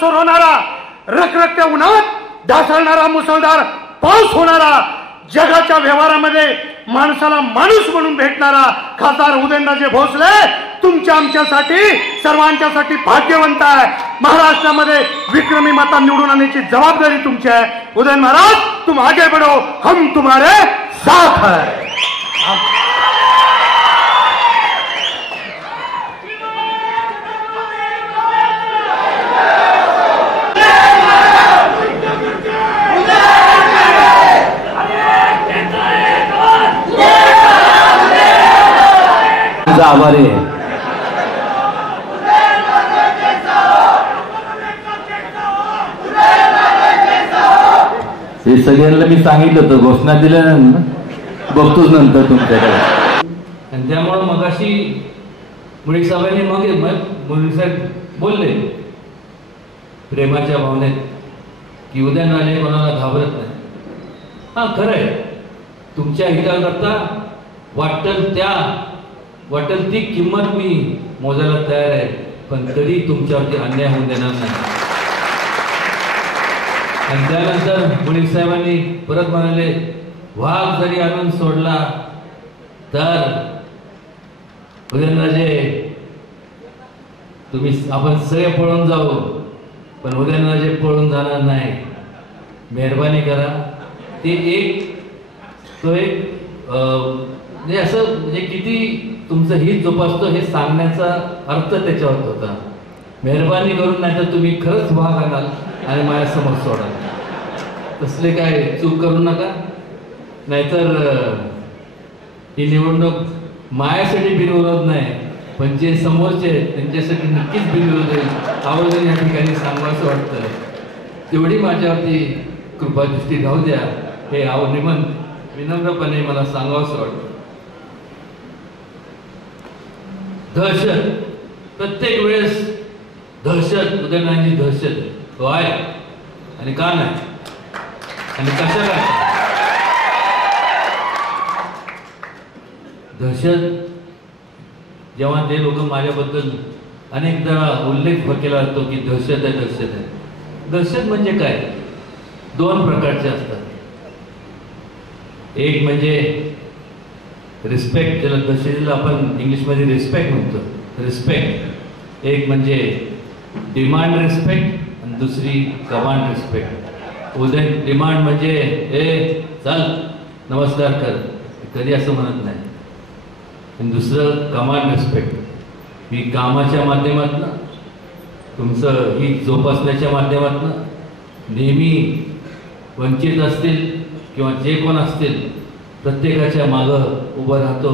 तासावर होणारा रखरखत्या उन्हात ढासळणारा मुसळधार पाऊस होणारा, जगाच्या व्यवहारामध्ये माणसाला माणूस म्हणून भेटणारा खासदार उदयनराजे भोसले तुमच्या आमच्यासाठी सर्वांच्यासाठी भाग्यवंत आहे. महाराष्ट्रामध्ये विक्रमी मता निवडून आणण्याची जबाबदारी तुमची आहे. उदयन महाराज, तुम आगे बढ़ो, हम तुम्हारे साथ है. आभारी आहे. हे सगळ्यांना मी सांगितलं होतं, घोषणा दिल्या बघतोच नंतर तुमच्याकडे. आणि त्यामुळे मगाशी मुळी साहेबांनी मुळी साहेब बोलले प्रेमाच्या भावनेत की उदयनराजे कोणाला घाबरत नाही. हा खरं आहे, तुमच्या हिताकरता वाटेल ती किंमत मी मोजायला तयार आहे, पण तरी तुमच्यावरती अन्याय होऊन देणार नाही. आणि त्यानंतर मुळी साहेबांनी परत म्हणाले, वाघ जरी आणून सोडला तर उदयनराजे आपण सगळे पळून जाऊ, पण उदयनराजे पळून जाणार नाही. मेहरबानी करा. ते म्हणजे असं म्हणजे किती तुमचं हित जोपासतो हे सांगण्याचा अर्थ त्याच्यावर होता. मेहरबानी करून, नाही तर तुम्ही खरंच वाघ आणाल आणि माझ्यासमोर सोडाल. तसले काय चूक करू नका, नाहीतर ही निवडणूक माझ्यासाठी बिनविरोध नाही, पण जे समोरचे आहेत त्यांच्यासाठी नक्कीच बिनविरोध आहे. आवर्जून या ठिकाणी सांगावंसं वाटतं. तेवढी माझ्यावरती कृपादृष्टी राहू द्या, हे विनम्रपणे मला सांगावंसं वाटतं. दहशत, प्रत्येक वेळेस दहशत, उदयनराजेंची दहशत आहे. आणि का नाही आणि कशाला दहशत? जेव्हा ते लोक माझ्याबद्दल अनेकदा उल्लेख केला जातो की दहशत आहे, दहशत आहे. दहशत म्हणजे काय? दोन प्रकारचे असतात. एक म्हणजे रिस्पेक्ट, ज्याला दहशतीला आपण इंग्लिशमध्ये रिस्पेक्ट म्हणतो, रिस्पेक्ट. एक म्हणजे डिमांड रिस्पेक्ट आणि दुसरी कमांड रिस्पेक्ट. डिमांड म्हणजे ए चल नमस्कार कर, कधी असं म्हणत नाही. आणि दुसरं कमांड रिस्पेक्ट, ही कामाच्या माध्यमातून, तुमचं ही जोपासण्याच्या माध्यमातून नेहमी वंचित असतील किंवा जे कोण असतील प्रत्येकाच्या मागं उभं राहतो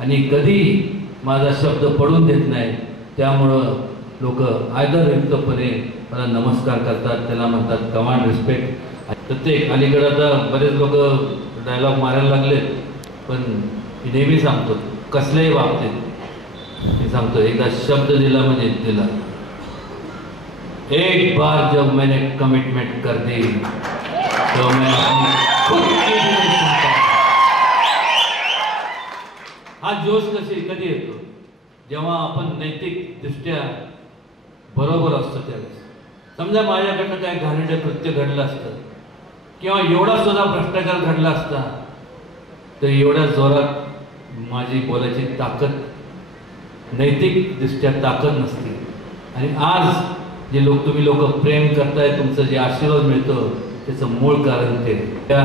आणि कधी माझा शब्द पडून देत नाही. त्यामुळं लोक आदरयुक्तपणे मला नमस्कार करतात, त्याला म्हणतात कमांड रिस्पेक्ट. प्रत्येक अलीकडे आता बरेच लोक डायलॉग मारायला लागले, पण मी नेहमी सांगतो कसल्याही बाबतीत मी सांगतो, एकदा शब्द दिला म्हणजे दिला. एक बार जब मैंने कमिटमेंट कर दी तो मैं खुद हा जोश कधी येतो? जेव्हा आपण नैतिक दृष्ट्या बरोबर असतो त्यावेळेस. समजा माझ्याकडनं काय घाणेरडं कृत्य घडलं असतं किंवा एवढा सुद्धा भ्रष्टाचार घडला असता, तर एवढ्या जोरात माझी बोलायची ताकद, नैतिक दृष्ट्या ताकद नसते. आणि आज जे तुम्ही लोक प्रेम करताय, तुमचं जे आशीर्वाद मिळतो, त्याचं मूळ कारण ते. त्या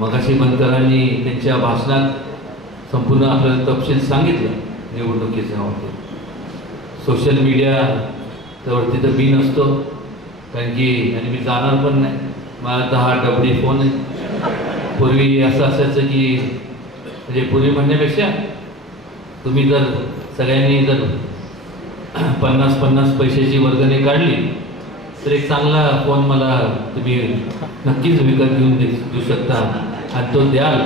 मगाशी बनकरांनी त्यांच्या भाषणात संपूर्ण आपल्याला तपशील सांगितलं निवडणुकीच्या बाबतीत. सोशल मीडियावरती तर मी नसतो, कारण की आणि मी जाणार पण नाही. मला तर हा डबडी फोन आहे. पूर्वी असं असायचं की म्हणजे पूर्वी म्हणण्यापेक्षा तुम्ही जर सगळ्यांनी जर 50-50 पैशाची वर्गणी काढली तर एक चांगला फोन मला तुम्ही नक्कीच विकत घेऊन देऊ शकता आणि तो द्याल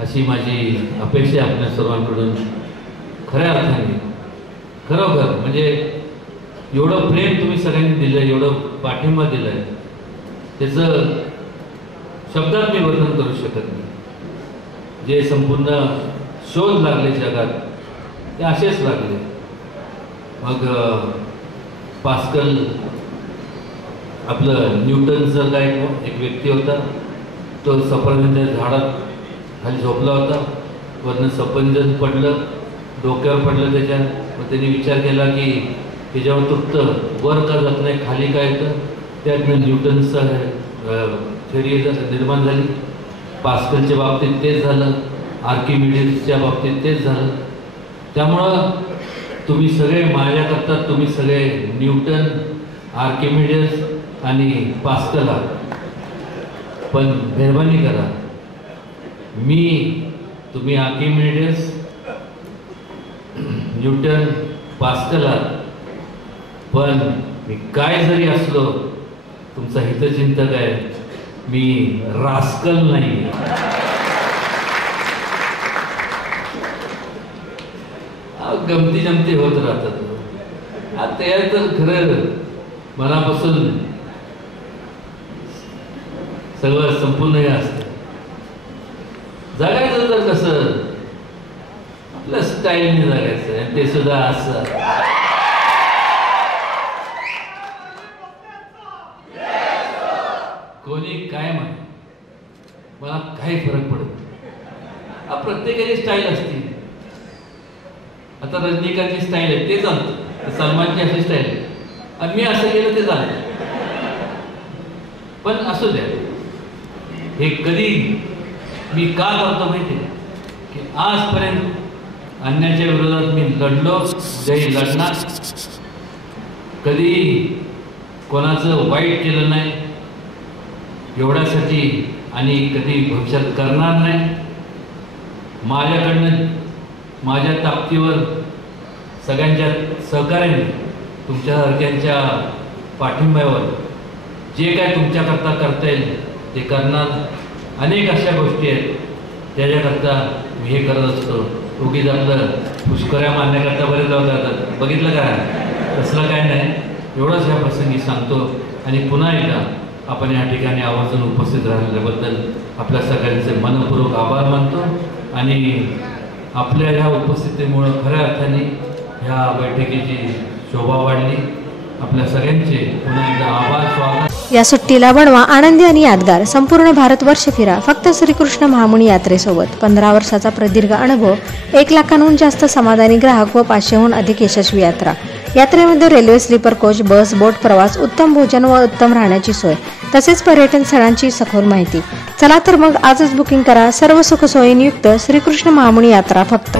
अशी माझी अपेक्षा आहे आपल्या सर्वांकडून. खऱ्या अर्थाने खरोखर म्हणजे एवढं प्रेम तुम्ही सगळ्यांनी दिलं, एवढं पाठिंबा दिला आहे, त्याचं शब्दात मी वर्णन करू शकत नाही. जे संपूर्ण शोध लागले जगात ते असेच लागले. मग पास्कल आपलं न्यूटनचं काय एक व्यक्ती होता, तो सफरचंदाच्या झाडात खाली झोपला होता, वरनं सफरचंद पडलं, डोक्यावर पडलं त्याच्या. मग त्यांनी विचार केला की त्याच्यावर तुटतं, वर का जात नाही, खाली काय येतं. त्यातनं न्यूटनचं थेअरी निर्माण झाली. पास्कलच्या बाबतीत तेच झालं, आर्किमिडीजच्या बाबतीत तेच झालं. त्यामुळं तुम्ही सगळे माझ्याकरता, तुम्ही सगळे न्यूटन, आर्किमिडीज आणि पास्कल आहात. पण मेहरबानी करा, तुम्ही आर्किमिडीज, न्यूटन, पास्कल आहात, पण मी काय जरी असलो तुमचा हितचिंतक आहे, मी रास्कल नाही. गमती जमती होत राहतात. ते तर खरं मनापासून सगळं संपूर्ण हे असतं. जगायचं तर कसं आपल्या स्टाईलने जगायचं, आणि ते सुद्धा असं. कोणी काय म्हणे, मला काही फरक पडत नाही. प्रत्येकाची स्टाईल असते. आता रजनीकांतची स्टाईल आहे ते चालतं, सलमानची अशी स्टाईल आहे, आणि मी असं केलं ते चालतं. पण असू द्या, हे कधी मी का करतो माहिती आहे की आजपर्यंत अन्यायाच्या विरोधात मी लढलो, उद्याही लढणार. कधी कोणाचं वाईट केलं नाही एवढ्यासाठी, आणि कधी भविष्यात करणार नाही. माझ्याकडनं, माझ्या ताकदीवर, सगळ्यांच्या सहकार्याने, तुमच्यासारख्यांच्या पाठिंब्यावर जे काय तुमच्याकरता करता येईल ते करणार. अनेक अशा गोष्टी आहेत त्याच्याकरता मी हे करत असतो. उगीच आपलं पुष्कऱ्या मानण्याकरता बरेच लोक जातात, बघितलं का? तसलं काय नाही. एवढंच ह्या प्रसंगी सांगतो. आणि पुन्हा एकदा आपण या ठिकाणी आवर्जून उपस्थित राहिल्याबद्दल आपल्या सगळ्यांचे मनपूर्वक आभार मानतो. आणि आपल्या ह्या उपस्थितीमुळं खऱ्या अर्थाने ह्या बैठकीची शोभा वाढली. आपल्या सगळ्यांचे पुन्हा एकदा आभार, स्वागत. या सुट्टीला बनवा आनंदी आणि यादगार. संपूर्ण भारतवर्ष फिरा फक्त श्रीकृष्ण महामुनी यात्रेसोबत. 15 वर्षाचा प्रदीर्घ अनुभव, 1 लाखांहून जास्त समाधानी ग्राहक व 500हून अधिक यशस्वी यात्रा. यात्रेमध्ये रेल्वे, स्लीपर कोच, बस, बोट प्रवास, उत्तम भोजन व उत्तम राहण्याची सोय, तसेच पर्यटन स्थळांची सखोल माहिती. चला तर मग आजच बुकिंग करा. सर्व सुखसोयींयुक्त श्रीकृष्ण महामुनी यात्रा फक्त